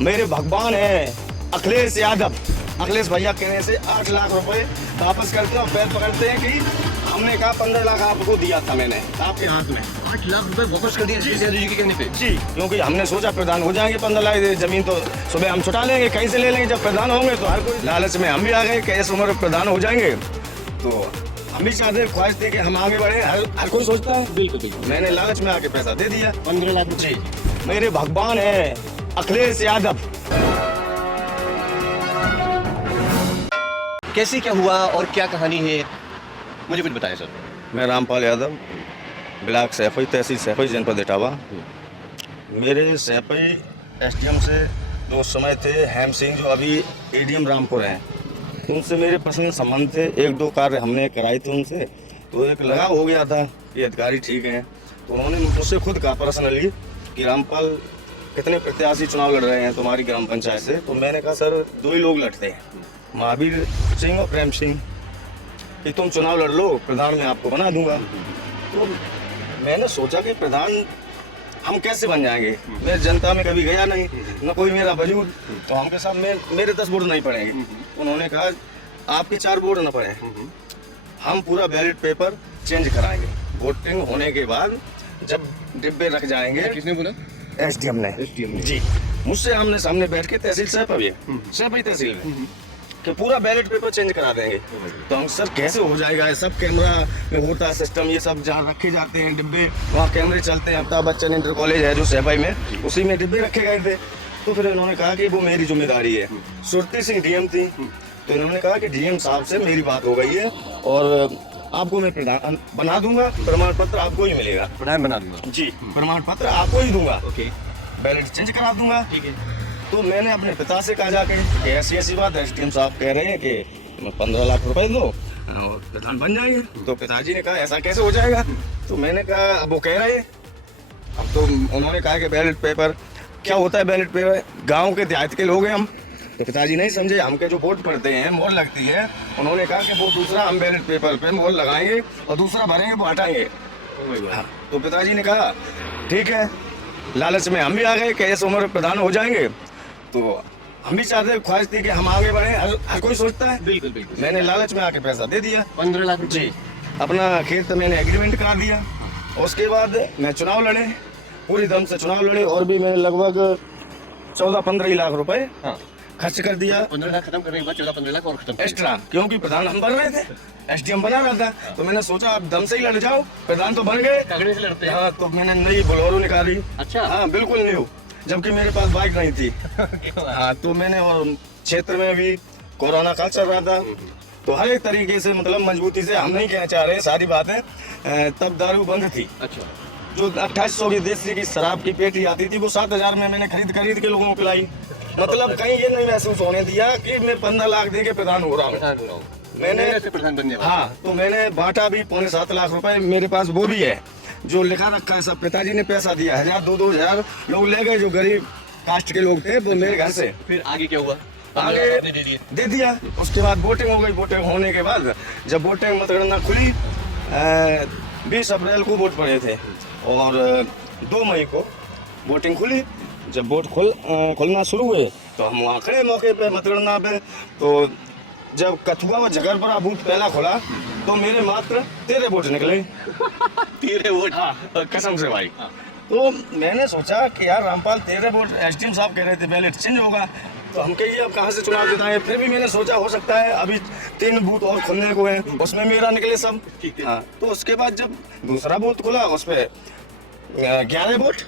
मेरे भगवान है अखिलेश यादव। अखिलेश भैया कहने से 8 लाख रुपए वापस करते हैं और पैर पकड़ते हैं कि हमने कहा 15 लाख आपको दिया था मैंने आपके हाथ में। 8 लाख रुपए वापस कर दिए अखिलेश यादव जी के कहने पे? जी, क्योंकि हमने सोचा प्रधान हो जाएंगे 15 लाख जमीन तो सुबह हम छुटा लेंगे, कहीं से ले लेंगे जब प्रधान होंगे। तो हर कोई लालच में हम भी आ गए कि इस उम्र में प्रधान हो जाएंगे, तो हम भी चाहते ख्वाहिश थी कि हम आगे बढ़े। हर कोई सोचता है। बिल्कुल बिल्कुल। मैंने लालच में आके पैसा दे दिया 15 लाख जी। मेरे भगवान है अखिलेश यादव। कैसे क्या हुआ और क्या कहानी है, मुझे कुछ बताएं सर। मैं रामपाल यादव, ब्लॉक सैफई, तहसील सैफई, जनपद इटावा। मेरे सैफई एसडीएम से दोस्त समय थे हेम सिंह, जो अभी एडीएम रामपुर हैं। उनसे मेरे पर्सनल संबंध थे, 1-2 कार्य हमने कराए थे उनसे, तो एक लगाव हो गया था कि अधिकारी ठीक हैं। तो उन्होंने मुझसे खुद कहा पर्सनली कि रामपाल कितने प्रत्याशी चुनाव लड़ रहे हैं तुम्हारी ग्राम पंचायत से? तो मैंने कहा सर 2 ही लोग लड़ते हैं, महावीर सिंह और प्रेम सिंह, कि तुम चुनाव लड़ लो, प्रधान मैं आपको बना दूंगा। तो मैंने सोचा कि प्रधान हम कैसे बन जाएंगे, मैं जनता में कभी गया नहीं, न कोई मेरा वजूद, तो हम के साथ मेरे 10 वोट नहीं पड़ेंगे। उन्होंने कहा आपके 4 वोट न पड़े, हम पूरा बैलेट पेपर चेंज कराएंगे। वोटिंग होने के बाद जब डिब्बे रख जाएंगे। किसने बोला? एसडीएम ने जी, मुझसे आमने सामने बैठ के तहसील सैफई तहसील में कि पूरा बैलेट पेपर चेंज करा देंगे। तो हम सर कैसे हो जाएगा, सब कैमरा में होता है सिस्टम, ये सब जहाँ रखे जाते हैं डिब्बे, वहाँ कैमरे चलते हैं। अमिताभ बच्चन इंटर कॉलेज है जो सैफई में, उसी में डिब्बे रखे गए थे। तो फिर इन्होंने कहा कि वो मेरी जिम्मेदारी है। सुरती सिंह डीएम थी, तो इन्होंने कहा कि डीएम साहब से मेरी बात हो गई है और आपको मैं प्रधान बना दूंगा, प्रमाण पत्र आपको ही मिलेगा। प्रधान बना दूंगा जी, प्रमाण पत्र आपको ही दूंगा, ओके, बैलेट चेंज करा दूंगा। ठीक है। तो मैंने अपने पिता से कहा जाके कि ऐसी बात है, एसडीएम साहब कह रहे हैं कि 15 लाख रुपए दो और प्रधान बन जाएंगे। तो पिताजी ने कहा ऐसा कैसे हो जाएगा? तो मैंने कहा अब वो कह रहे हैं। अब तो उन्होंने कहा कि बैलेट पेपर क्या होता है, बैलेट पेपर गांव के देहात के लोग हैं हम। तो पिताजी नहीं समझे, हमके जो वोट पड़ते हैं मोहर लगती है, उन्होंने कहा कि वो दूसरा हम बैलेट पेपर पे मोहर लगाएंगे और दूसरा भरेंगे, वो हटाएंगे। हाँ, तो पिताजी ने कहा ठीक है, लालच में हम भी आ गए कि इस उम्र में प्रधान हो जाएंगे, तो हम भी चाहते ख्वाहिश थी कि हम आगे बढ़े। हर कोई सोचता है। बिल्कुल बिल्कुल। मैंने लालच में आके पैसा दे दिया 15 लाख जी। अपना खेत मैंने एग्रीमेंट करा दिया। उसके बाद मैं चुनाव लड़े, पूरी दम से चुनाव लड़े, और भी मैंने लगभग 14-15 लाख रुपए खर्च कर दिया। 15 लाख खत्म करने के बाद 14-15 लाख और खत्म एक्स्ट्रा, क्योंकि प्रधान हम बन रहे थे, एसडीएम बना रहा था। तो मैंने सोचा अब दम से ही लड़ जाओ, प्रधान तो बन गए, तगड़े से लड़ते हैं। हाँ, तो मैंने नई बोलेरो निकाली। अच्छा। हाँ, बिल्कुल न्यू, जबकि मेरे पास बाइक नहीं थी। हाँ, तो मैंने, और क्षेत्र में भी कोरोना काल चल रहा था, तो हर एक तरीके से मतलब मजबूती से, हम नहीं कहना चाह रहे सारी बातें, तब दारू बंद थी। अच्छा। जो 2800 की देसी की शराब की पेटी आती थी, वो 7000 में मैंने खरीद के लोगों को पिलाई। मतलब कहीं ये नहीं महसूस होने दिया कि मैं 15 लाख दे के प्रधान हो रहा हूँ। मैंने प्रधान बनने वाला। हाँ, तो मैंने बांटा भी 7.25 लाख रुपए, मेरे पास वो भी है जो लिखा रखा है सब। पिताजी ने पैसा दिया, 1000-2000 लोग ले गए जो गरीब कास्ट के लोग थे, वो मेरे घर से। फिर आगे क्या हुआ? आगे दे दिया। उसके बाद वोटिंग हो गई। वोटिंग होने के बाद जब वोटिंग मतगणना खुली, 20 अप्रैल को वोट पड़े थे और 2 मई को वोटिंग खुली। जब वोट खुलना शुरू हुए तो हम वहाँ खड़े मौके पे मतगणना पे। तो जब कथुआ व झगड़परा बूथ पहला खुला तो मेरे मात्र 13 वोट निकले। 13 वोट? हाँ, कसम से भाई। तो मैंने सोचा कि यार रामपाल 13 वोट, एसडीएम साहब कह रहे थे बैलेट चेंज होगा, तो हम कहिए अब कहाँ से चुनाव जिताएं। फिर भी मैंने सोचा हो सकता है अभी 3 बूथ और खुलने को हैं, उसमें मेरा निकले सब। हाँ, तो उसके बाद जब दूसरा बूथ खुला उस पर 11 वोट,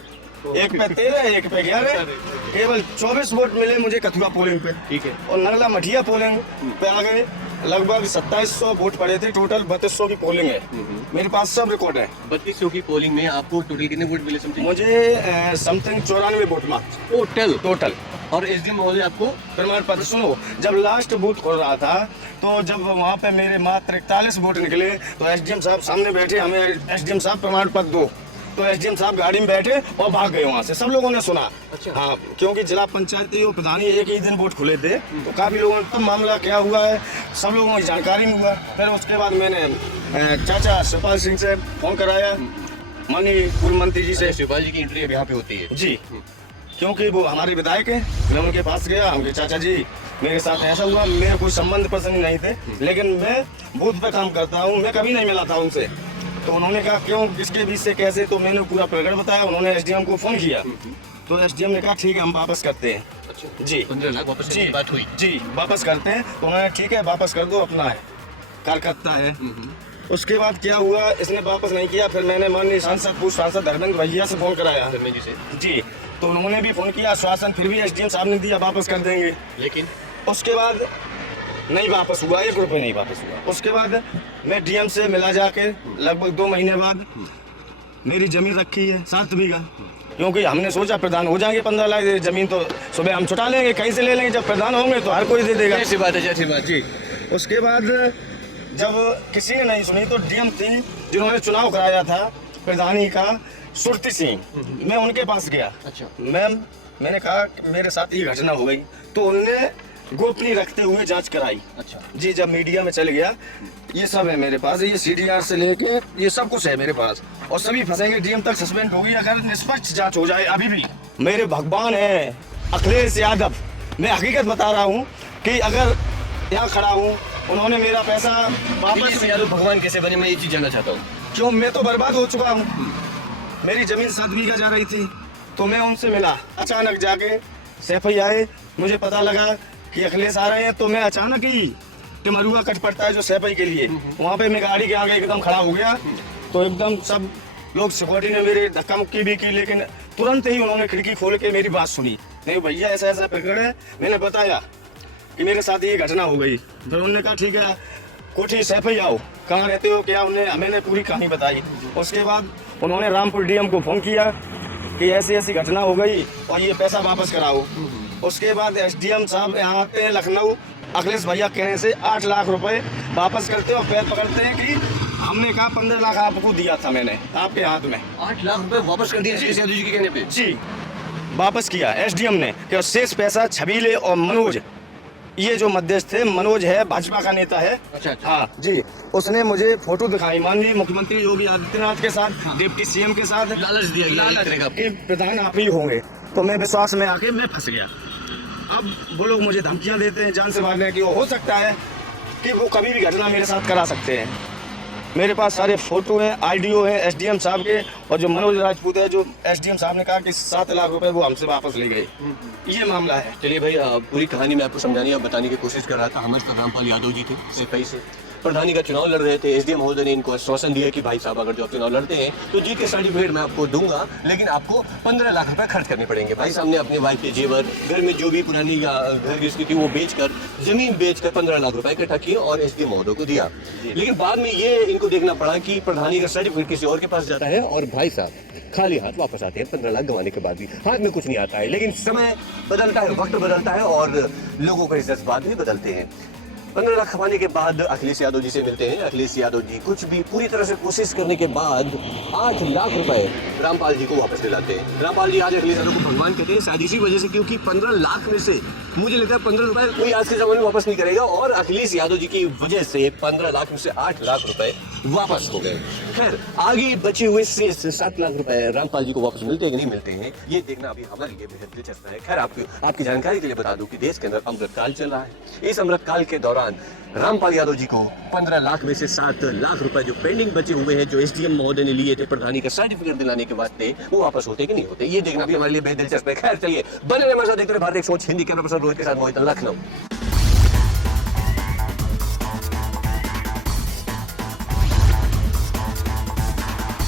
एक पे 13, एक पे 11, केवल 24 वोट मिले मुझे कथुआ पोलिंग पे। ठीक है। और नगला मठिया पोलिंग पे आ गए, लगभग 2700 वोट पड़े थे। टोटल 3200 की पोलिंग है, मेरे पास सब रिकॉर्ड है। 3200 की पोलिंग में आपको टोटल कितने वोट मिले समथिंग? मुझे समथिंग 94 वोट मात्र टोटल। और एसडीएम महोदय आपको प्रमाण पत्र, सुनो, जब लास्ट बूथ खोल रहा था तो जब वहाँ पे मेरे मात्र 41 वोट निकले, तो एसडीएम साहब सामने बैठे, हमें एसडीएम साहब प्रमाण पत्र दो। तो एसडीएम साहब गाड़ी में बैठे और भाग गए वहाँ से। सब लोगों ने सुना। अच्छा। हाँ, क्योंकि जिला पंचायती और प्रधानी एक ही दिन वोट खुले थे, तो काफी लोगों ने तब मामला क्या हुआ है सब लोगों की जानकारी में हुआ। फिर उसके बाद मैंने चाचा शिवपाल सिंह से फोन कराया, माननीय पूर्व मंत्री जी से। शिवपाल जी की एंट्री यहाँ पे होती है जी। क्योंकि वो हमारे विधायक हैं। मैं उनके पास गया, उनके चाचा जी मेरे साथ ऐसा हुआ, मेरे कोई संबंध पसंद नहीं थे, लेकिन मैं बूथ पे काम करता हूँ, मैं कभी नहीं मिला था उनसे। तो उन्होंने कहा क्यों, किसके बीच से, कैसे, तो मैंने पूरा प्रकरण बताया। उन्होंने एसडीएम को फोन किया, तो एसडीएम ने कहा ठीक है हम वापस करते हैं। जी 15 लाख वापस जी करने की बात हुई। जी वापस करते हैं, तो उन्होंने ठीक है वापस कर दो, अपना है, कार्यकर्ता है। उसके बाद क्या हुआ, इसने वापस नहीं किया। फिर मैंने माननीय सांसद, पूर्व सांसद धर्मेंद्र भैया से फोन कराया धर्मेंद्र जी से, जी, तो उन्होंने भी फोन किया, आश्वासन फिर भी एसडीएम साहब ने दिया वापस कर देंगे। लेकिन उसके बाद नहीं वापस हुआ, 1 रुपये नहीं वापस हुआ। उसके बाद मैं डीएम से मिला जाके लगभग 2 महीने बाद मेरी जमीन रखी है 7 बीघा, क्योंकि हमने सोचा प्रधान हो जाएंगे 15 लाख जमीन, तो सुबह हम छुटा लेंगे, कहीं से ले लेंगे, जब प्रधान होंगे तो हर कोई दे देगा। ऐसी बात है, जैसी बात जी उसके बाद जब किसी ने नहीं सुनी तो डीएम थी जिन्होंने चुनाव कराया था प्रधानी का, सुरती सिंह, मैं उनके पास गया। अच्छा। मैंने कहा कि मेरे साथ ये घटना हो गई, तो उनने गोपनीय रखते हुए जांच कराई। अच्छा जी जब मीडिया में चल गया, ये सब है मेरे पास, ये सीडीआर से लेके ये सब कुछ है मेरे पास, और सभी फंसेंगे, डीएम तक सस्पेंड होगी अगर निष्पक्ष जांच हो जाए। अभी भी मेरे भगवान है अखिलेश यादव, मैं हकीकत बता रहा हूँ कि अगर यहाँ खड़ा हूँ, उन्होंने मेरा पैसा वापस, यादव भगवान कैसे बने, मैं ये चीज जानना चाहता हूँ। क्यों, मैं तो बर्बाद हो चुका हूँ, मेरी जमीन 7 बीघा जा रही थी, तो मैं उनसे मिला, अचानक जाके सैफई आए, मुझे पता लगा कि अखिलेश आ रहे हैं, तो मैं अचानक ही टिमरुआ कट पड़ता है जो सैफई के लिए, वहाँ पे मैं गाड़ी के आगे एकदम खड़ा हो गया, तो एकदम सब लोग सिक्योरिटी ने मेरी धक्का मुक्की भी की, लेकिन तुरंत ही उन्होंने खिड़की खोल के मेरी बात सुनी। नहीं भैया ऐसा ऐसा प्रकरण है, मैंने बताया कि मेरे साथ ये घटना हो गई। फिर उन्होंने कहा ठीक है कोठी सैफई आओ, कहाँ रहते हो क्या, मैंने पूरी कहानी बताई। उसके बाद उन्होंने रामपुर डीएम को फोन किया कि ऐसी ऐसी घटना हो गई और ये पैसा वापस कराओ। उसके बाद एसडीएम साहब यहाँ आते हैं लखनऊ, अखिलेश भैया कहने से 8 लाख रुपए वापस करते और पैर पकड़ते हैं कि हमने कहा 15 लाख आपको दिया था मैंने आपके हाथ में। 8 लाख रुपए वापस कर दिए अखिलेश यादव जी के कहने पे? जी वापस किया एसडीएम ने, कि शेष पैसा छबीले और मनोज, ये जो मध्यस्थ थे, मनोज है भाजपा का नेता है। अच्छा। हाँ जी, उसने मुझे फोटो दिखाई माननीय मुख्यमंत्री योगी आदित्यनाथ के साथ, डिप्टी सीएम के साथ, लालच दिया गया लालच करने का। कि प्रधान आप ही होंगे, तो मैं विश्वास में आके मैं फंस गया। अब वो लोग मुझे धमकियां देते हैं जान से मारने की, हो सकता है कि वो कभी भी घटना मेरे साथ करा सकते हैं। मेरे पास सारे फोटो हैं, आईडियो है एसडीएम साहब के, और जो मनोज राजपूत है, जो एसडीएम साहब ने कहा कि 7 लाख रुपए वो हमसे वापस ले गए, ये मामला है। चलिए भाई, पूरी कहानी मैं आपको समझाने या बताने की कोशिश कर रहा था। हमारे साथ रामपाल यादव जी थे, सैफई से प्रधानी का चुनाव लड़ रहे थे। एसडीएम महोदय ने इनको आश्वासन दिया कि भाई साहब अगर जो आप चुनाव लड़ते हैं तो जीत के सर्टिफिकेट मैं आपको दूंगा, लेकिन आपको 15 लाख रुपए खर्च करने पड़ेंगे। भाई साहब ने अपने वाइफ के जेवर, घर में जो भी पुरानी घर की स्थिति वो बेचकर, जमीन बेचकर 15 लाख रुपए इकट्ठा किए और एसडीएम महोदय को दिया। लेकिन बाद में ये इनको देखना पड़ा कि प्रधानी का सर्टिफिकेट किसी और के पास जाता है और भाई साहब खाली हाथ वापस आते हैं। 15 लाख गंवाने के बाद भी हाथ में कुछ नहीं आता है। लेकिन समय बदलता है, वक्त बदलता है और लोगों के जज्बात भी बदलते हैं। 15 लाख कमाने के बाद अखिलेश यादव जी से मिलते हैं। अखिलेश यादव जी कुछ भी पूरी तरह से कोशिश करने के बाद 8 लाख रुपए रामपाल जी को वापस दिलाते हैं। रामपाल जी आज अखिलेश यादव को भगवान कहते हैं, शायद इसी वजह से, क्योंकि 15 लाख में से मुझे लगता है 15 रुपए कोई आज के जमाने में वापस नहीं करेगा, और अखिलेश यादव जी की वजह से 15 लाख में से 8 लाख रुपए वापस हो गए। खैर, आगे बचे हुए से 7 लाख रुपए रामपाल जी को वापस मिलते हैं कि नहीं मिलते हैं, ये देखना अभी हमारे लिए बेहद दिलचस्प है। खैर, आपकी जानकारी के लिए बता दूं कि देश के अंदर अमृतकाल चल रहा है। इस अमृतकाल के दौरान रामपाल यादव जी को 15 लाख में से 7 लाख रुपए जो पेंडिंग बचे हुए हैं, जो एसडीएम महोदय ने लिए थे प्रधानी का सर्टिफिकेट दिलाने के वास्ते, वो वापस होते कि नहीं होते, ये देखना भी हमारे लिए बेहद दिलचस्प है। खैर चलिए, बने रहे हमारे साथ, देखते रहे भारत 105 हिंदी कैमरा पर्सन रोहित के साथ मोहित, लखनऊ।